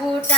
ಊಟ